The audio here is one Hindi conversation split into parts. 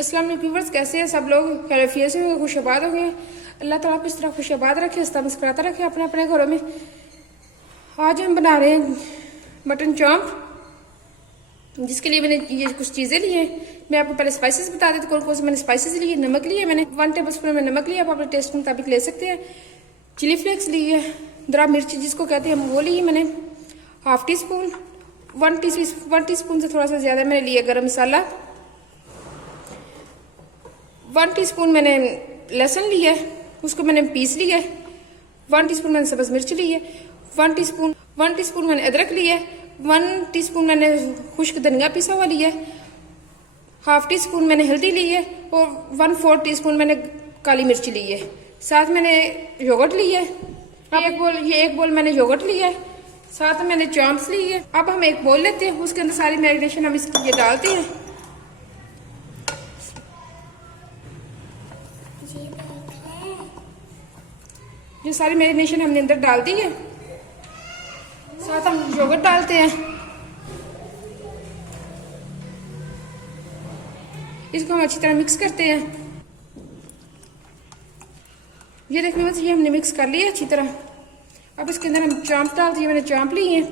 अस्सलाम वालेकुम व्यूअर्स, कैसे हैं सब लोग? खैरियत से होंगे, खुशआबाद होंगे। अल्लाह ताला आपको इस तरह खुशआबाद रखे, इस तरह मुस्कुराता रखे अपने अपने घरों में। आज हम बना रहे हैं मटन चॉप, जिसके लिए मैंने ये कुछ चीज़ें ली हैं। मैं आपको पहले स्पाइसेस बता देती कौन कौन से मैंने स्पाइसेस लिए। नमक लिए मैंने 1 टेबल स्पून में नमक लिया, आप अपने टेस्ट के मुताबिक ले सकते हैं। चिली फ्लेक्स ली है, दरा मिर्च जिसको कहते हैं वो ली है मैंने, हाफ टी स्पून, 1 टीस्पून से थोड़ा सा ज़्यादा मैंने लिया गरम मसाला, 1 टीस्पून मैंने लहसुन लिया है, उसको मैंने पीस लिया है। 1 टीस्पून मैंने सब्ज़ मिर्च ली है, 1 टीस्पून मैंने अदरक लिया है, 1 टीस्पून मैंने खुश्क धनिया पिसा हुआ लिया है, हाफ टी स्पून मैंने हल्दी ली है और 1/4 टीस्पून मैंने काली मिर्च ली है। साथ मैंने योगर्ट ली है, एक बोल मैंने योगर्ट लिया है। साथ में मैंने चॉम्प्स ली है। अब हम एक बोल लेते हैं, उसके अंदर सारी मैरिनेशन हम इसकी ये डालते हैं। ये सारी मैरिनेशन हमने अंदर डाल दी है। साथ हम योगर्ट डालते हैं, इसको हम अच्छी तरह मिक्स करते हैं। ये देखने में ये हमने मिक्स कर लिया अच्छी तरह। अब इसके अंदर हम चांप डालते हैं। मैंने चांप ली है,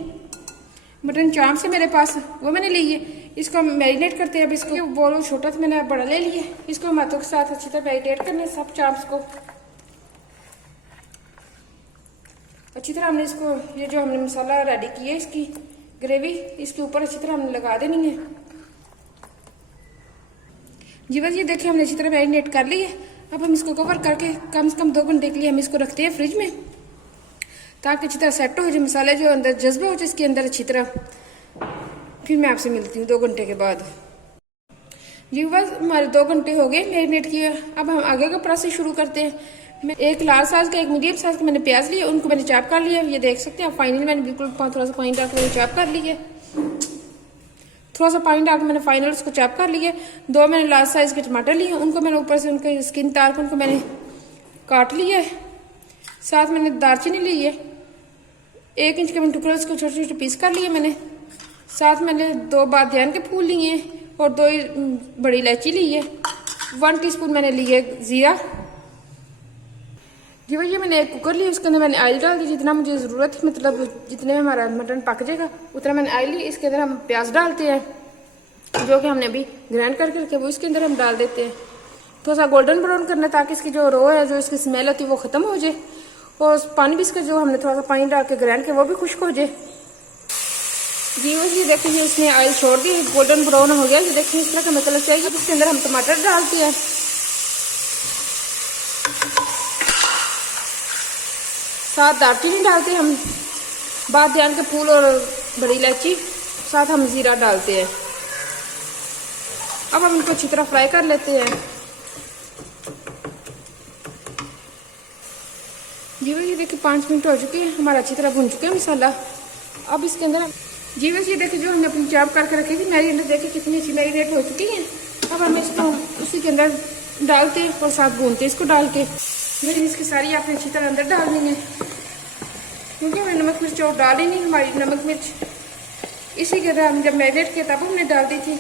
मटन चांप से मेरे पास, वो मैंने ली है। इसको हम मैरिनेट करते हैं। अब इसको बोल छोटा था, मैंने बड़ा ले लिया। इसको हम हाथों के साथ अच्छी तरह मैरिनेट करने सब चांप्स को अच्छी तरह। हमने इसको ये जो हमने मसाला रेडी किया है, इसकी ग्रेवी इसके ऊपर अच्छी तरह हमने लगा देनी है। जी बस ये देखिए हमने अच्छी तरह मैरिनेट कर ली है। अब हम इसको कवर करके कम से कम 2 घंटे के लिए हम इसको रखते हैं फ्रिज में, ताकि अच्छी तरह सेट हो जाए मसाले जो अंदर जज्ब हो जाए इसके अंदर अच्छी तरह। फिर मैं आपसे मिलती हूँ 2 घंटे के बाद। जी बस हमारे 2 घंटे हो गए मैरिनेट किया। अब हम आगे का प्रोसेस शुरू करते हैं। मैं एक लार्ज साइज का, एक मीडियम साइज का मैंने प्याज लिया, उनको मैंने चॉप कर लिया। ये देख सकते हैं फाइनली मैंने बिल्कुल थोड़ा सा पानी डाल के चॉप कर लिया, थोड़ा सा पानी डाल के मैंने फाइनल उसको चॉप कर लिया। 2 मैंने लार्ज साइज के टमाटर लिए, उनको मैंने ऊपर से उनके स्किन तार के उनको मैंने काट लिया है। साथ मैंने दालचीनी ली है, 1 इंच के मैंने टुकड़े उसको छोटे छोटे पीस कर लिए मैंने। साथ मैंने 2 बादियान के फूल लिए हैं और 2 बड़ी इलायची ली है। 1 टीस्पून मैंने लिए जीरा। जी भैया मैंने एक कुकर लिया, उसके अंदर मैंने ऑयल डाल दी जितना मुझे ज़रूरत है, मतलब जितने में हमारा मटन पक जाएगा उतना मैंने ऑयल ली। इसके अंदर हम प्याज डालते हैं जो कि हमने अभी ग्राइंड करके रखे, वो इसके अंदर हम डाल देते हैं। थोड़ा सा गोल्डन ब्राउन करना, ताकि इसकी जो रो है, जो इसकी स्मेल होती है वो ख़त्म हो जाए। और पानी भी इसका जो हमने थोड़ा सा पानी डाल के ग्राइंड किया वो भी खुश्क हो जाए। जी वो ये देखिए इसने ऑयल छोड़ दी, गोल्डन ब्राउन हो गया। ये देखिए इस तरह का मतलब चाहिए। इसके अंदर हम टमाटर डालते हैं, साथ दालचीनी डालते हैं हम, बादियान के फूल और बड़ी इलायची, साथ हम जीरा डालते हैं। अब हम इनको अच्छी तरह फ्राई कर लेते हैं। जी बस ये देखिए 5 मिनट हो चुके हैं, हमारा अच्छी तरह भुन चुके हैं मसाला। अब इसके अंदर जी बस ये देखिए जो हमने अपनी चाप करके रखी थी मैरिनेट, देखिए कितनी अच्छी मैरिनेट हो चुकी है। अब हम इसको उसी के अंदर डालते हैं और साथ भूनते हैं इसको डाल के। मेरी इसकी सारी आपने अच्छी तरह अंदर डाल देंगे, क्योंकि हमने नमक मिर्च और डाली नहीं। हमारी नमक मिर्च इसी के अंदर हम जब मैरिनेट किया तब हमने डाल दी थी,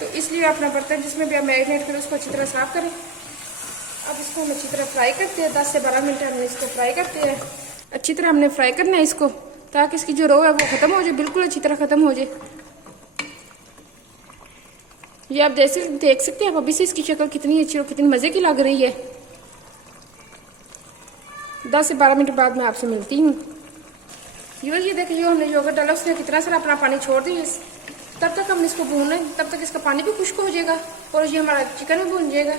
तो इसलिए अपना बर्तन जिसमें भी आप मैरिनेट करें उसको अच्छी तरह साफ करें। अब इसको हम अच्छी तरह फ्राई करते हैं, 10 से 12 मिनट हमने इसको फ्राई करते हैं। अच्छी तरह हमने फ्राई करना है इसको, ताकि इसकी जो रो है वो ख़त्म हो जाए, बिल्कुल अच्छी तरह ख़त्म हो जाए। ये आप देख सकते हैं अभी से इसकी शक्ल कितनी अच्छी और कितनी मज़े की लग रही है। 10 से 12 मिनट बाद मैं आपसे मिलती हूँ। ये देखिए जो हमने योगर्ट डाला उसने कितना सारा अपना पानी छोड़ दिया। तब तक हम इसको भून, तब तक इसका पानी भी खुश्क हो जाएगा और ये हमारा चिकन भी भून जाएगा।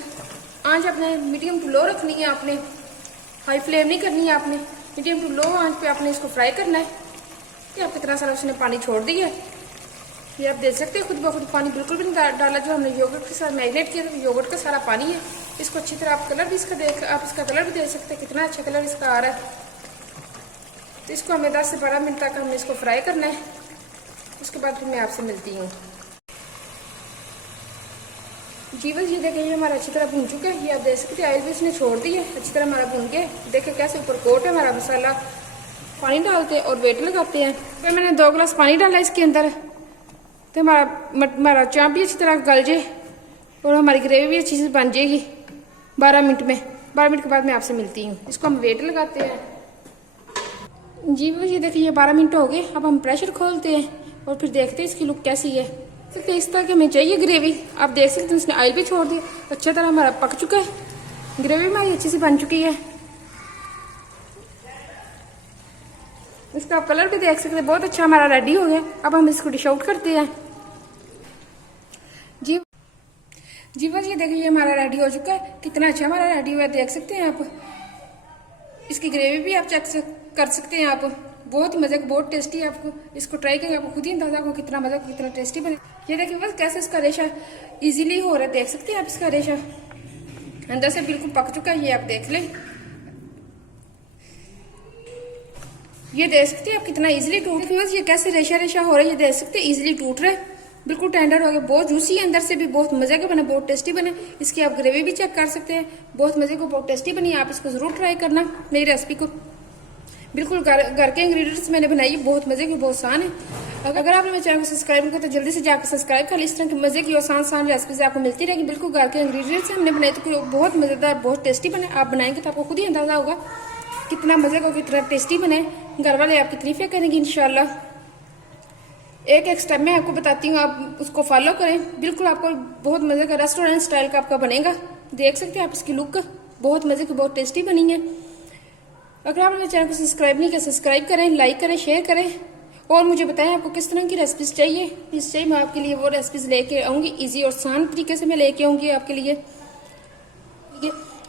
आंच अपने मीडियम टू लो रखनी है, आपने हाई फ्लेम नहीं करनी है, आपने मीडियम टू लो आंच पे आपने इसको फ्राई करना है। ये आप कितना सारा उसने पानी छोड़ दिया है। ये आप देख सकते हैं खुद ब खुद पानी बिल्कुल भी नहीं डाला, जो हमने योगर्ट के साथ मैरिनेट किया था योगर्ट का सारा पानी है। इसको अच्छी तरह आप कलर भी इसका आप इसका कलर भी देख सकते हैं, कितना अच्छा कलर इसका आ रहा है। तो इसको हमें 10 से 12 मिनट तक हमने इसको फ्राई करना है। उसके बाद फिर मैं आपसे मिलती हूँ। जी बस ये देखिए हमारा अच्छी तरह भून चुका है। ये आप देख सकते हैं ऑयल भी इसने छोड़ दी है, अच्छी तरह हमारा भून के। देखिए कैसे ऊपर कोट है हमारा मसाला। पानी डालते हैं और वेट लगाते हैं। फिर मैंने 2 गिलास पानी डाला इसके अंदर, तो हमारा चाप भी अच्छी तरह गल जाए और हमारी ग्रेवी भी अच्छी से बन जाएगी 12 मिनट में। 12 मिनट के बाद मैं आपसे मिलती हूँ। इसको हम वेट लगाते हैं। जी बस ये देखिए, ये 12 मिनट हो गए। अब हम प्रेशर खोलते हैं और फिर देखते हैं इसकी लुक कैसी है। तो इस तरह की हमें चाहिए ग्रेवी। आप देख सकते हैं उसने ऑयल भी छोड़ दिया, अच्छी तरह हमारा पक चुका है। ग्रेवी हमारी अच्छी सी बन चुकी है। इसका कलर भी देख सकते हैं, बहुत अच्छा हमारा रेडी हो गया। अब हम इसको डिश आउट करते हैं। जी बस ये देखिए, ये हमारा रेडी हो चुका है। कितना अच्छा हमारा रेडी हुआ है, देख सकते हैं आप। इसकी ग्रेवी भी आप चेक कर सकते हैं आप। बहुत ही मजे का, बहुत टेस्टी है। आपको इसको ट्राई करेंगे, आपको खुद ही अंदाजा होगा कितना मजा, कितना टेस्टी बने। ये देखिए बस कैसे इसका रेशा इजीली हो रहा है, देख सकते हैं आप। इसका रेशा अंदर से बिल्कुल पक चुका है, ये आप देख लें। ये देख सकते हैं आप कितना इजीली टूट रहा है। ये कैसे रेशा रेशा हो रहा है, ये देख सकते हैं इजीली टूट रहा है, बिल्कुल टेंडर हो गया। बहुत जूसी है, अंदर से भी बहुत मजे का बने, बहुत टेस्टी बने। इसकी आप ग्रेवी भी चेक कर सकते हैं, बहुत मजे को, बहुत टेस्टी बनी। आप इसको जरूर ट्राई करना, मेरी रेसिपी को। बिल्कुल घर के इंग्रेडिएंट्स मैंने बनाई, बहुत मजे की, बहुत आसान है। अगर आपने मेरे चैनल को सब्सक्राइब किया तो जल्दी से जाकर सब्सक्राइब कर। इस तरह की मजे की आसान रेसिपी आपको मिलती रहेगी। बिल्कुल घर के इंग्रेडिएंट्स हमने बनाए, तो बहुत मजेदार, बहुत टेस्टी बने। आप बनाएंगे तो आपको खुद ही अंदाजा होगा कितना मजे का, कितना टेस्टी बने। घर वाले आपकी तारीफें करेंगे इंशाल्लाह। एक एक स्टेप में आपको बताती हूँ, आप उसको फॉलो करें। बिल्कुल आपको बहुत मजे का रेस्टोरेंट स्टाइल का आपका बनेगा। देख सकते हैं आप इसकी लुक, बहुत मजे की, बहुत टेस्टी बनी है। अगर आपने मेरे चैनल को सब्सक्राइब नहीं किया, सब्सक्राइब करें, लाइक करें, शेयर करें और मुझे बताएं आपको किस तरह की रेसिपीज चाहिए। इस चाहिए मैं आपके लिए वो रेसिपीज लेके आऊँगी, ईजी और आसान तरीके से मैं लेके आऊँगी आपके लिए।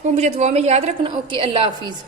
वो मुझे दुआ में याद रखना। ओके, अल्लाह हाफिज़।